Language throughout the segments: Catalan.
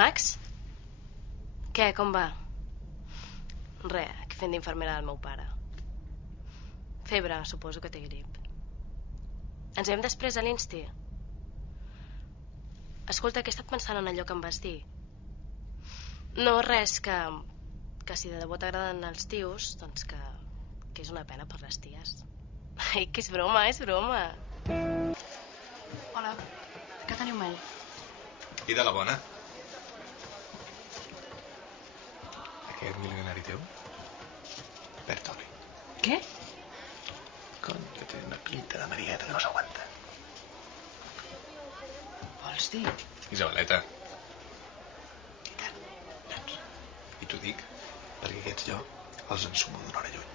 Max? Què, com va? Res, aquí fent d'infermera del meu pare. Febre, suposo que té grip. Ens veiem després a l'Insti? Escolta, que he estat pensant en allò que em vas dir. No, res, que si de debò t'agraden els tios, doncs que és una pena per les ties. Ai, que és broma, és broma. Hola, que teniu mel? I de la bona? Aquest milionari teu? Bertoli. Què? Cony, que té una clita de marieta que no s'aguanta. Vols dir? Isabeleta. I tant. Doncs, i t'ho dic, perquè aquests jo els ensumo d'una hora lluny.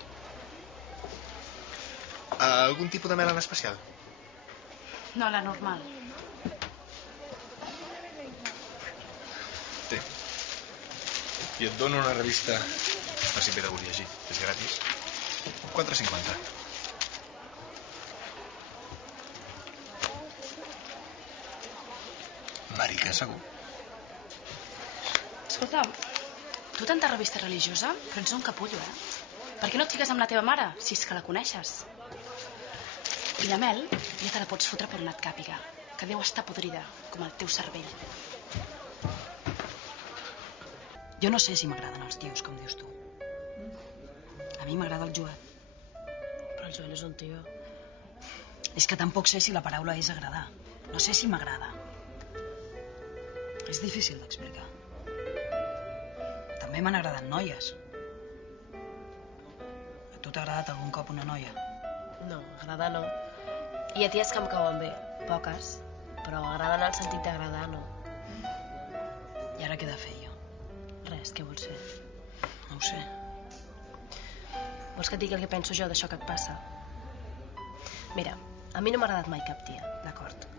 Algun tipus de mel en especial? No, la normal. Té. I et dono una revista per si t'he de llegir. És gratis. 4,50. Marica, segur. Escolta, tu tanta revista religiosa, però ets un capullo, Per què no et fiques amb la teva mare, si és que la coneixes? I la mel ja te la pots fotre per on et càpiga, que deu estar podrida, com el teu cervell. Jo no sé si m'agraden els tios, com dius tu. A mi m'agrada el Joel. Però el Joel és un tio. És que tampoc sé si la paraula és agradar. No sé si m'agrada. És difícil d'explicar. També m'han agradat noies. A tu t'ha agradat algun cop una noia? No, agradar no. Hi ha ties que em cauen bé, poques, però agradar en el sentit d'agradar no. I ara què he de fer jo? Res, què vols fer? No ho sé. Vols que et digui el que penso jo d'això que et passa? Mira, a mi no m'ha agradat mai cap tia, d'acord?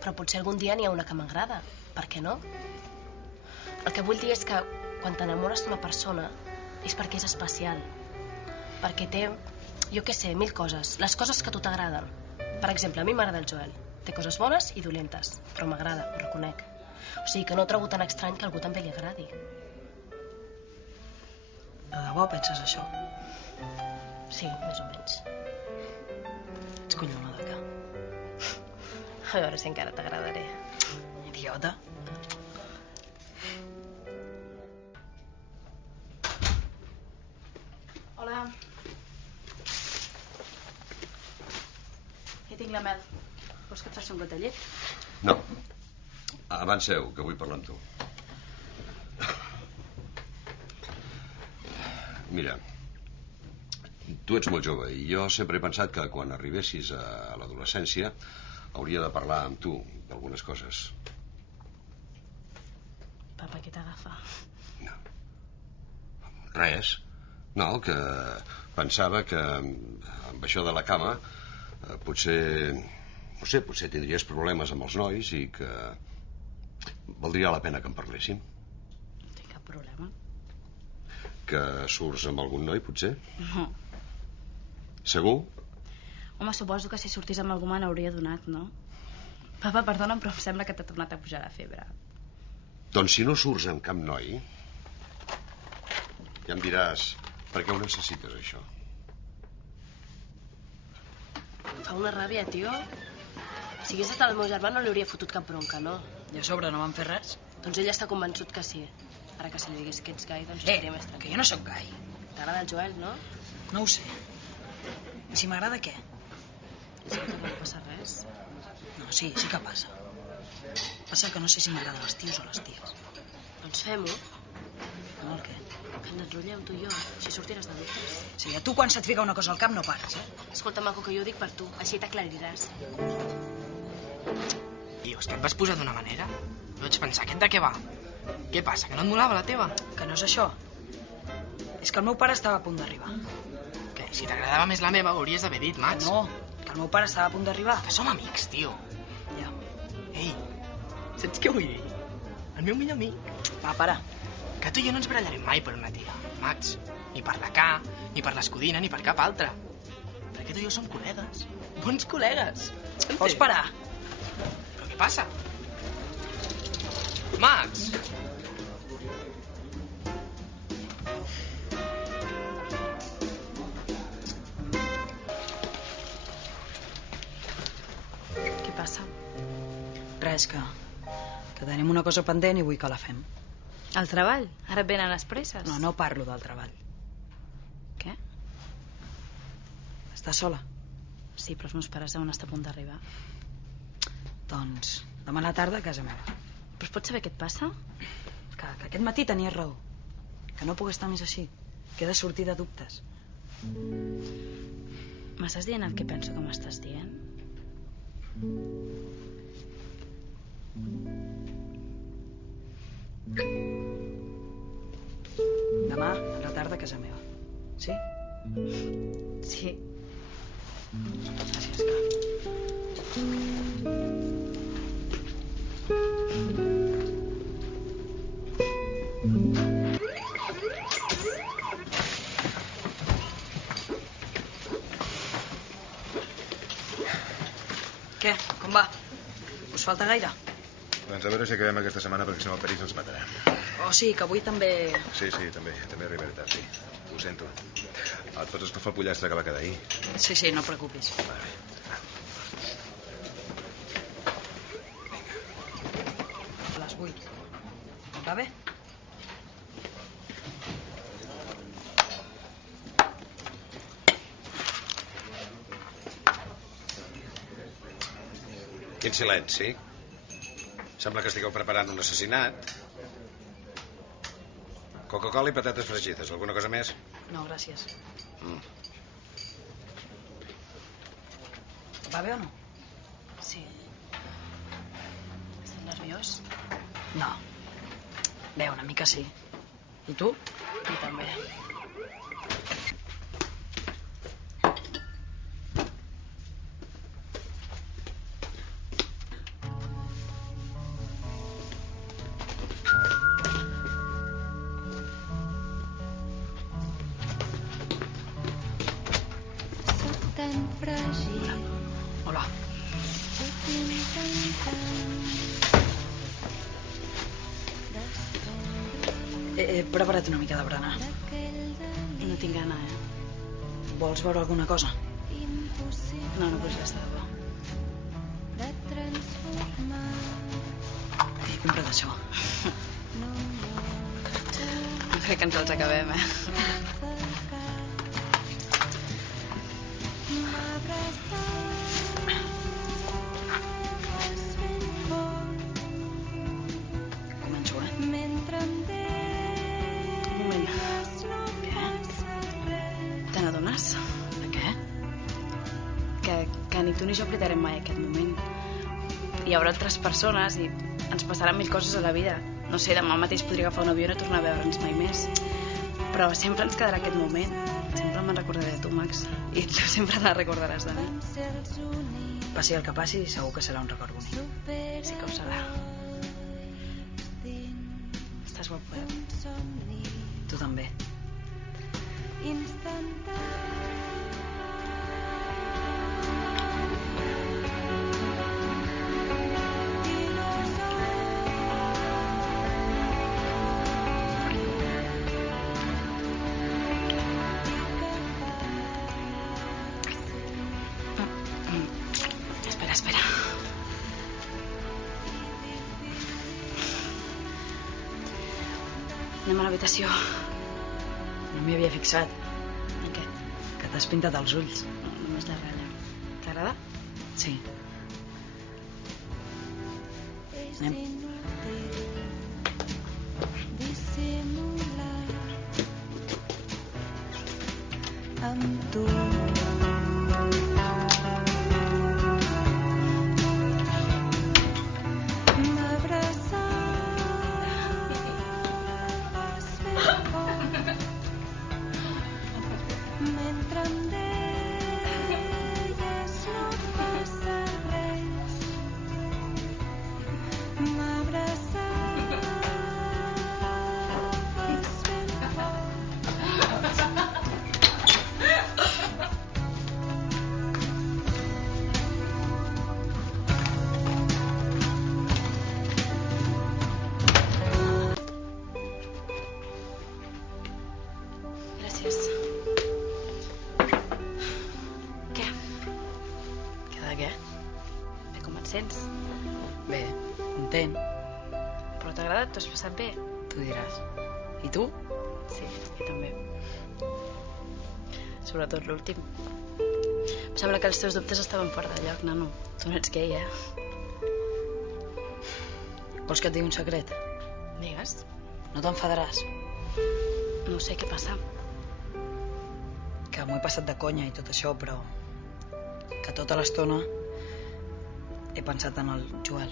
Però potser algun dia n'hi ha una que m'agrada. Per què no? El que vull dir és que quan t'enamores d'una persona és perquè és especial. Perquè té, jo què sé, 1000 coses. Les coses que a tu t'agraden. Per exemple, a mi m'agrada el Joel. Té coses bones i dolentes, però m'agrada, ho reconec. O sigui que no trobo tan estrany que a algú també li agradi. De debò penses això? Sí, més o menys. Ets collona de ca. A veure si encara t'agradaré. Idiota. Hola. Hier tinc la mel. Vols que et faci un got de llet? No. Avanceu, que vull parlar amb tu. Mira, tu ets molt jove i jo sempre he pensat que quan arribessis a l'adolescència hauria de parlar amb tu d'algunes coses. Papa, què t'agafa? No. Res. No, que pensava que amb això de la cama potser, no sé, potser tindries problemes amb els nois i que valdria la pena que en parléssim. No tinc cap problema. Que surts amb algun noi, potser? No. Segur? Home, suposo que si sortís amb algú me n'hauria donat, no? Papa, perdona'm, però em sembla que t'ha tornat a pujar la febre. Doncs si no surts amb cap noi, ja em diràs per què ho necessites, això. Em fa una ràbia, tio. Si hagués estat el meu germà no li hauria fotut cap bronca, no? I a sobre no van fer res? Doncs ell està convençut que sí. Ara que si li digués que ets gai, doncs estaria més tranquil. Que jo no sóc gai. T'agrada el Joel, no? No ho sé. I si m'agrada, què? Escolta, que no passa res. No, sí que passa. Passa que no sé si m'agraden els tios o les ties. Doncs fem-ho. No, el què? Que ens enrotllem, tu i jo, si sortiràs de dubtes. Sí, a tu quan se't fica una cosa al cap no pares, Escolta, maco, que jo ho dic per tu, així t'aclariràs. Tio, és que et vas posar d'una manera. Jo vaig pensar, aquest de què va? Què passa, que no et molava la teva? Que no és això. És que el meu pare estava a punt d'arribar. Que si t'agradava més la meva ho hauries d'haver dit, Max. No, que el meu pare estava a punt d'arribar. Que som amics, tio. Ja. Ei, saps què vull dir? El meu millor amic. Va, para. Que tu i jo no ens barallarem mai per una tia, Max. Ni per la K, ni per l'escudina, ni per cap altra. Perquè tu i jo som col·legues. Bons col·legues. Vols parar? Però què passa? Max! res, que tenim una cosa pendent i vull que la fem. El treball? Ara et venen les presses? No, no parlo del treball. Què? Estàs sola? Sí, però els meus pares deuen estar a punt d'arribar. Doncs demà a la tarda a casa meva. Però es pot saber què et passa? Que aquest matí tenies raó. Que no puc estar més així. Que he de sortir de dubtes. M'estàs dient el que penso que m'estàs dient? Demà a la tarda a casa meva. Sí? Sí. Gràcies, que... Què? Com va? Us falta gaire? Doncs a veure si acabem aquesta setmana perquè si no el Peris ens matarà. Oh, sí, que avui també... Sí, també arribaré tard, sí. Ho sento. Et pots escalfar el pollastre que va quedar ahir? Sí, no et preocupis. Vale. A les 8. Va bé? Quin silenci. Sembla que estigueu preparant un assassinat. Coca-Cola i patates fregides. Alguna cosa més? No, gràcies. Va bé o no? Sí. Estàs nerviós? No. Bé, una mica sí. I tu? Jo també. Hola. He preparat una mica de berenar. No tinc gana, Vols veure alguna cosa? No vull res de bo. He comprat això. No crec que ens els acabem, Començo, Un moment. Què? Te n'adones? De què? Que ni tu ni jo aplicarem mai aquest moment. Hi haurà altres persones i ens passaran mil coses a la vida. No sé, demà mateix podria agafar un avió i no tornar a veure'ns mai més. Però sempre ens quedarà aquest moment. Sempre me'n recordaré de tu, Max. I tu sempre te'n recordaràs de mi. Passi el que passi, segur que serà un record bonic. Sí que ho serà. Estàs guapo, Tu també. Espera. Anem a l'habitació. No m'hi havia fixat. En què? Que t'has pintat els ulls. No, només la ratlla. T'agrada? Sí. Anem. Amb tu mentre em deies no passa res, m'abraçaves ben Gràcies. Què? Què de què? He començat. sents? Bé, content, Però t'ha agradat? T'ho has passat bé? tu diràs. I tu? Sí, jo també. Sobretot l'últim. Em sembla que els teus dubtes estaven fora de lloc, nano. Tu no ets gay, Vols que et digui un secret? Digues. No t'enfadaràs, No sé què passa. que m'ho he passat de conya i tot això, però que tota l'estona he pensat en el Joel.